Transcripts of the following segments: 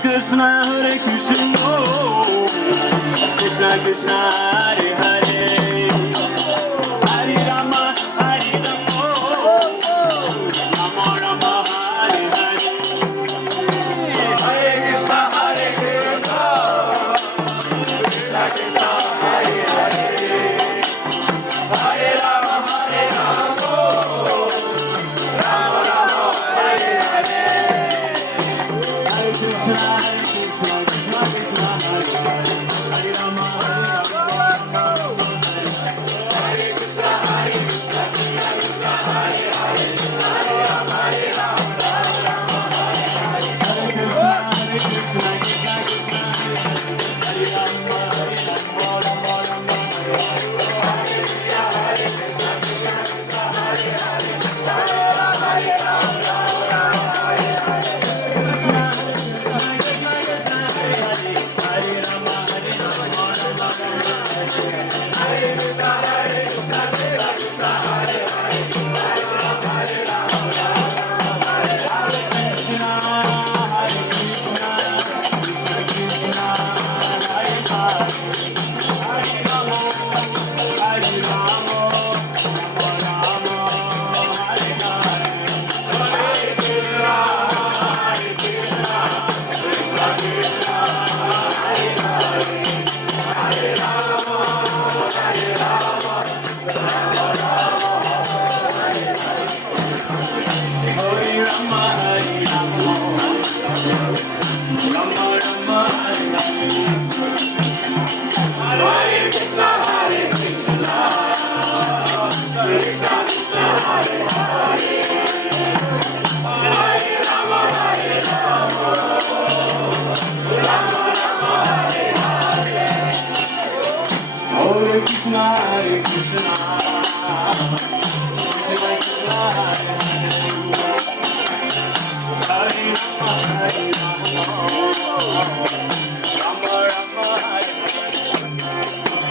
Krishna, Hare Krishna, Krishna Krishna, Hare Hare, Hare Rama, Hare Rama, Rama Rama, Hare Hare, Hare Krishna, Hare Krishna, Krishna Krishna, Hare Hare, Hare Rama, Hare Rama, Rama Rama, Hare Hare, Hare Krishna, Hare Krishna, Krishna Krishna, Hare Hare, Hare Rama, Hare Rama, Hare Krishna, Hare Krishna, Krishna Krishna, Hare Hare, Hare Rama, Hare Rama, Hare Krishna, Hare Krishna, Krishna Krishna, Hare Rama, Hare Rama, Rama Rama, Hare Hare, Hare Krishna, Hare Krishna, Krishna Krishna, Hare Hare, Hare Rama, Hare Rama, Hare Hare, Hare Rama, Hare Rama, Rama Rama, Hare Hare, Hare Krishna, Hare Krishna, Krishna Krishna, Hare Hare, Hare Rama, Hare Rama, Hare Krishna, Hare Krishna, Krishna Krishna, Hare Hare, Hare Rama, Hare Rama, Rama Rama, Hare Hare, Hare Krishna, Hare Krishna, Krishna Krishna, Hare Hare, Hare Rama, Hare Rama, Rama Rama, Hare Hare, Hare Rama, Hare Rama, Rama Rama, Hare Hare, Hare Krishna, Hare Krishna, Krishna Krishna, Hare Hare, Hare Rama, Hare Rama, Rama Rama, Hare Hare, Hare Krishna, Hare Krishna, Krishna Krishna, Hare Hare, Hare Rama, Hare Rama, Rama Rama, Hare Hare, Hare Krishna, Hare Krishna, Krishna Krishna,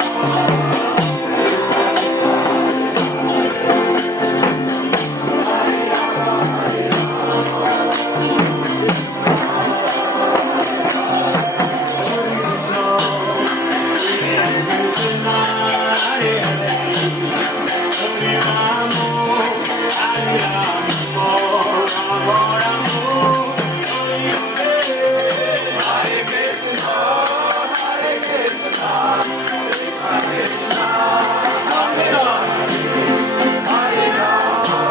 Hare Rama, Hare Krishna, Hare Hare, Hare Rama, Hare Rama, Rama Rama, Hare Hare, Hare Krishna, Hare Krishna, Krishna Krishna, Hare Rama, Hare Rama, Hare Rama, Rama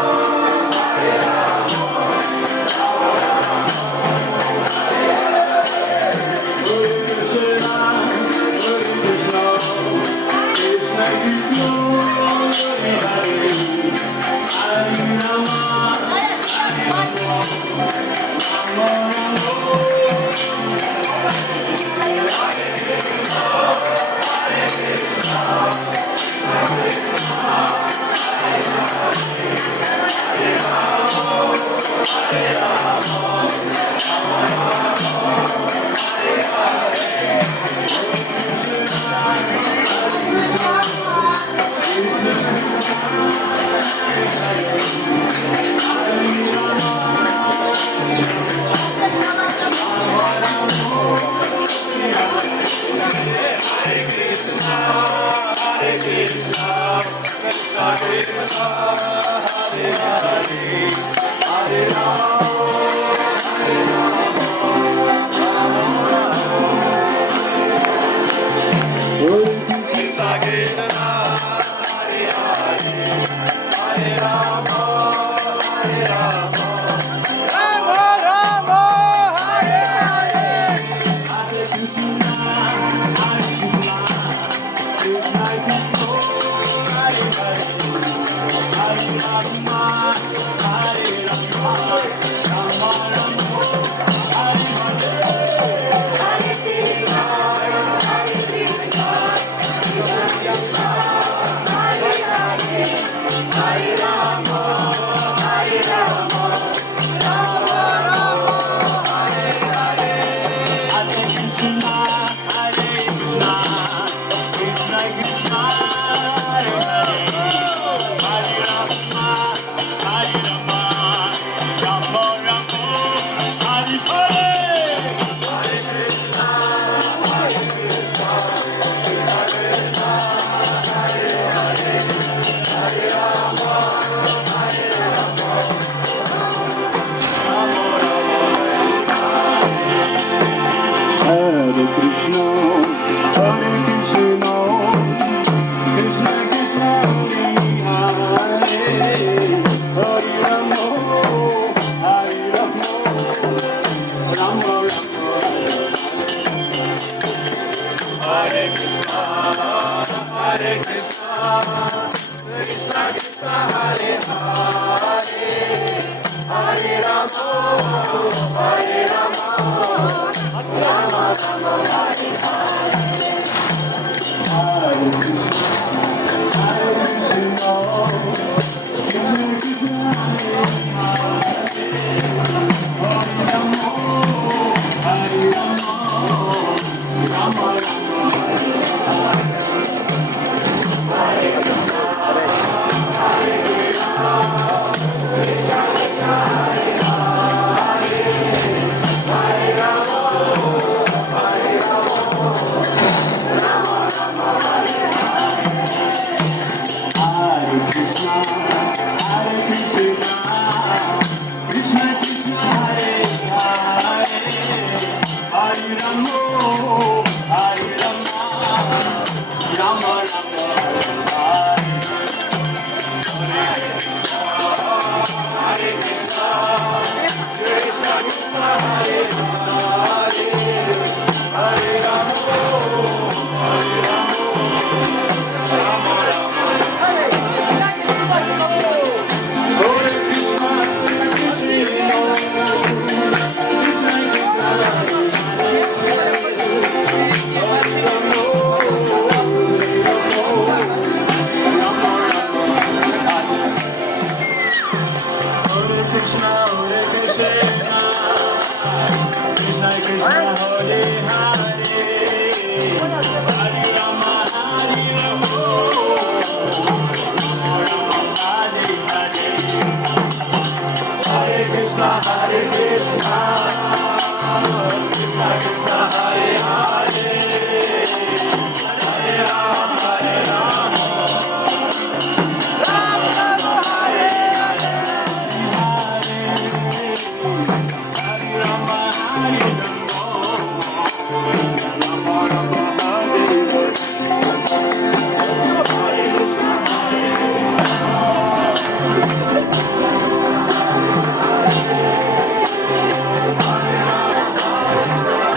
Rama, Hare Hare, Hare Krishna, Hare Krishna, Krishna Krishna, Hare Hare, Hare Rama, Hare Rama, Rama Rama, Hare Krishna, Hare Krishna, Krishna Krishna, Hare Hare, Hare Rama, Hare Rama, Rama Rama, Hare Hare, Hare Krishna, Hare Krishna, Krishna Krishna, Hare Hare, Hare Rama, Hare Rama, Rama Rama, Krishna Krishna, Hare Hare, Hare Rama, Hare Rama, Rama Rama, Hare Hare, Hare Krishna, Hare Krishna, Krishna Krishna, Hare Hare, Hare Rama, Hare Rama,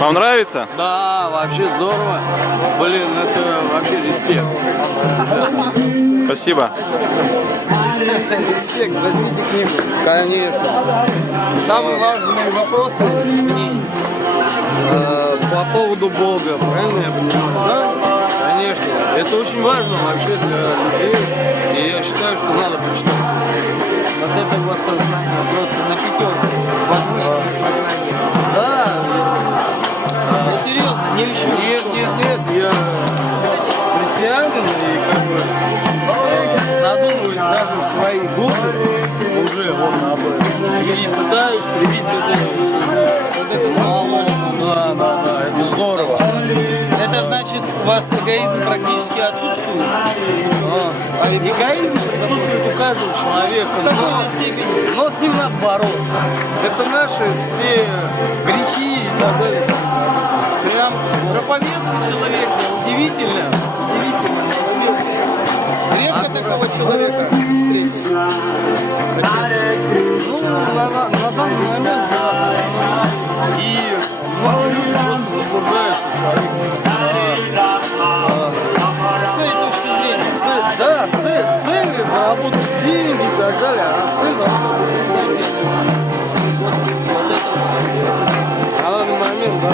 Вам нравится? Да, вообще здорово. Блин, это вообще респект. Спасибо. Респект, возьмите книгу. Конечно. Самый важный вопрос к ней по поводу Бога, правильно я понимаю? Да? Конечно. Это очень важно вообще для людей. И я считаю, что надо прочитать. Вот это у вас сознание просто на пятерку. Возвышенное сознание. Да. Ну серьезно, не ищу. Нет, я христианин и как бы задумываюсь даже в свои годы уже вот об этом. И пытаюсь привить это славу. Да, это здорово. Это значит, у вас эгоизм практически отсутствует? А эгоизм присутствует у каждого человека, но с ним надо бороться. Это наши все грехи и так далее. Прям проповедный человек, удивительно. Редко такого человека встретить. Ну, на данный момент, да. И многие люди просто заблуждаются. С этой точки зрения, цель заработать деньги и так далее, а цель должна быть вот это. На данный момент, да.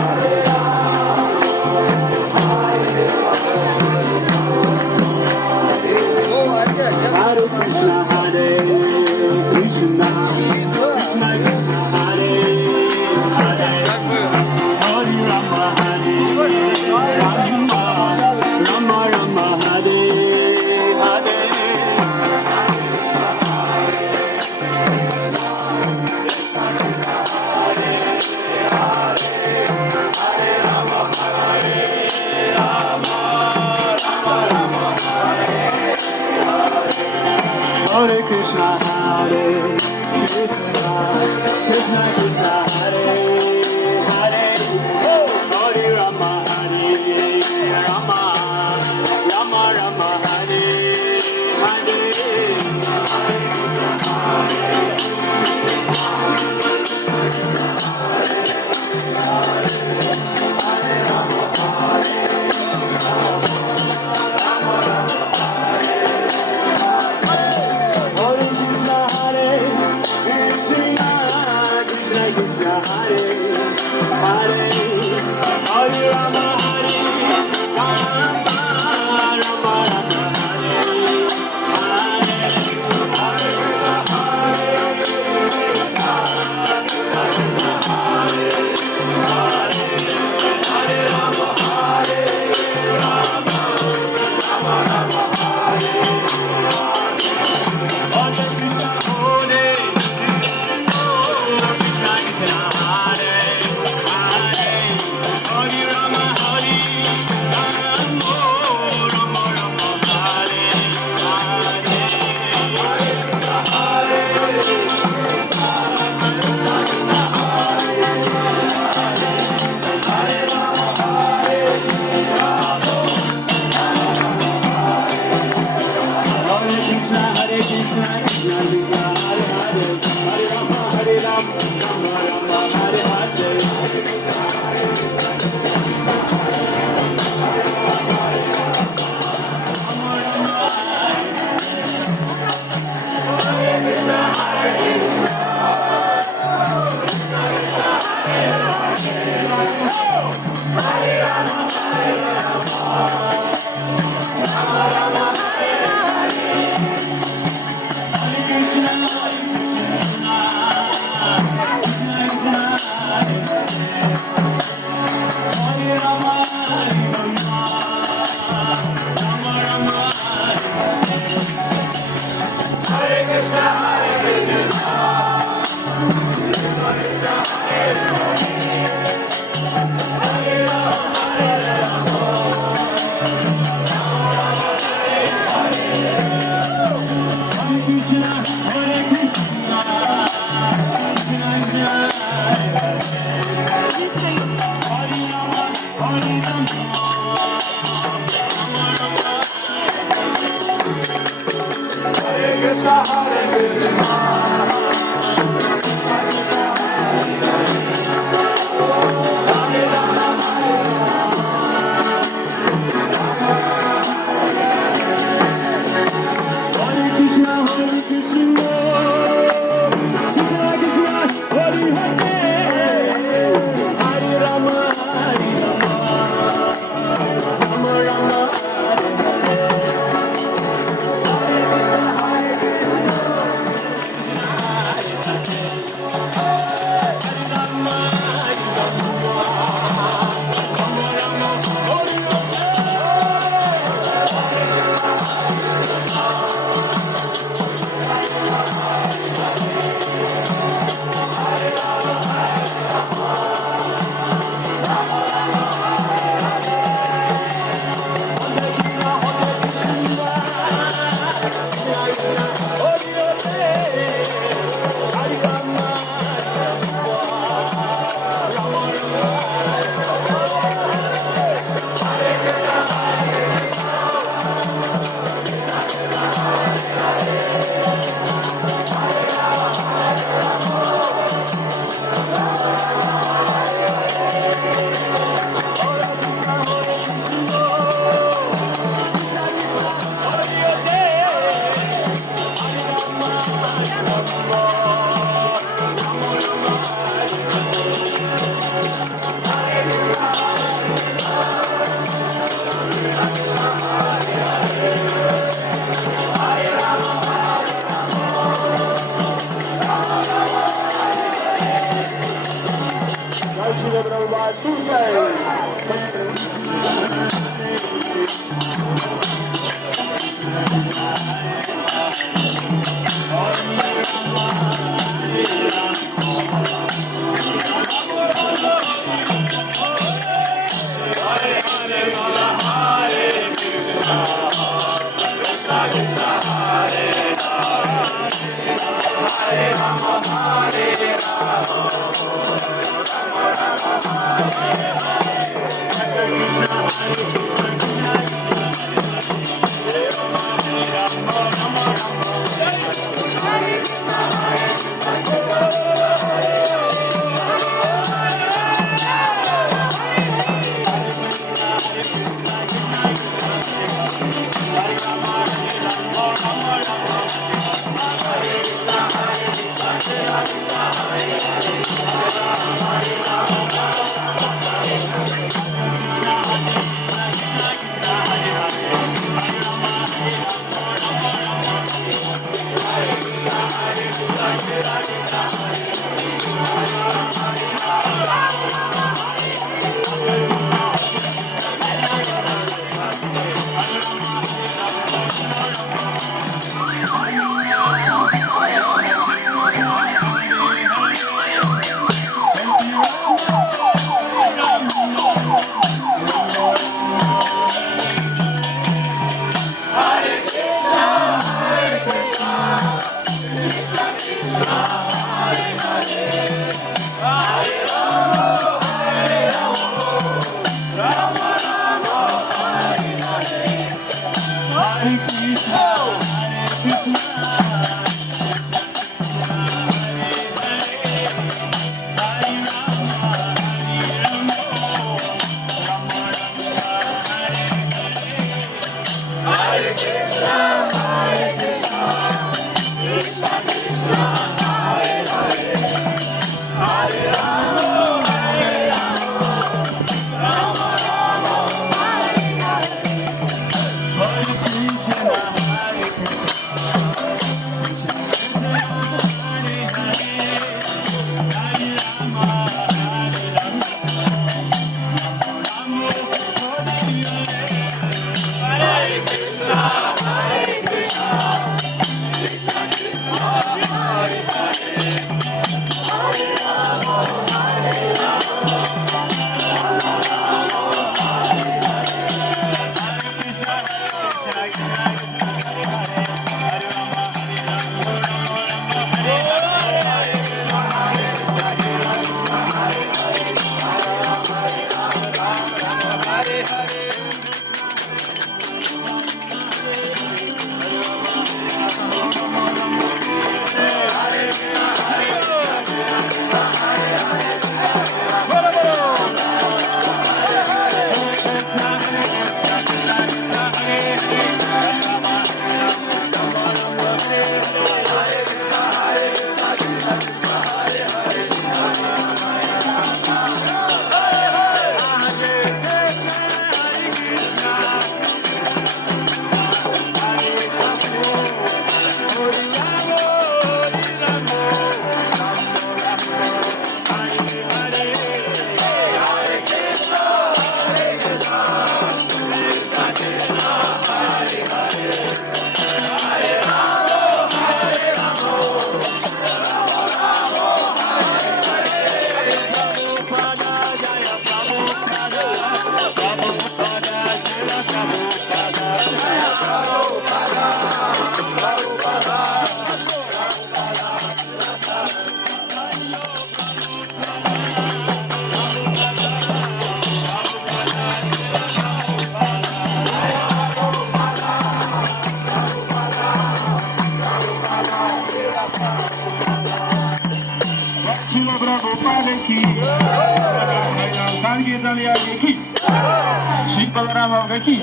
She put it on the key.